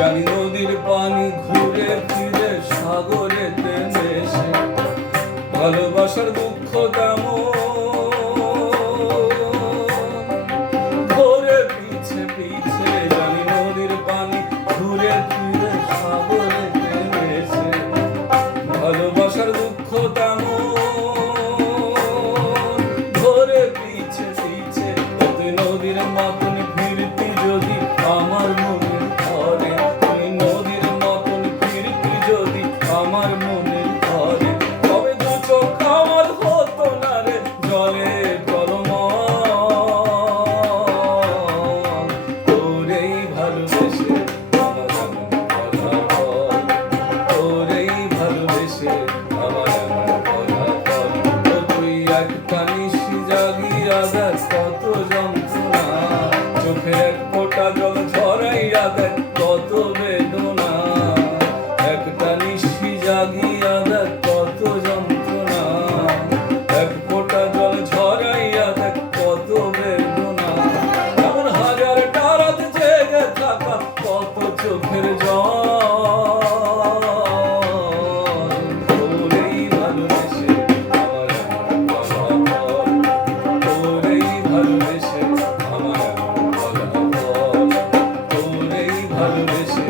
জানি নদীর পানি ঘুরে ফিরে সাগরেতে মেশে, ভালোবাসার দুঃখ তেমন ঘুরে পিছে পিছে। জানি নদীর পানি ঘুরে ফিরে সাগরেতে মেশে, ভালোবাসার দুঃখ তেমন ঘুরে পিছে পিছে। তুই নদীর মতন ফিরতি যদি আমার মনের ঘরে, তুই নদীর মতন ফিরতি যদি আমার মনের ঘরে, তবে দু চোখ আমার হতো না রে জলে টলমল। তোরেই ভালোবেসে আমার এমন ফলাফল, তোরেই ভালোবেসে আমার এমন ফলাফল। তুই একটা নিশি জাগিয়া দেখ কত যন্ত্রণা, চোখে এক ফোঁটা জল ঝরাইয়া দেখ কত বেদনা। একটা নিশি জাগিয়া দেখ কত যন্ত্রণা, এক ফোঁটা জল ঝরাইয়া দেখ কত বেদনা। এমন হাজারটা রাত জেগে থাকা কত চোখের জল। তোরেই ভালোবেসে আমার এমন ফলাফল, তোরেই ভালোবেসে আমার এমন ফলাফল, তোরেই ভালোবেসে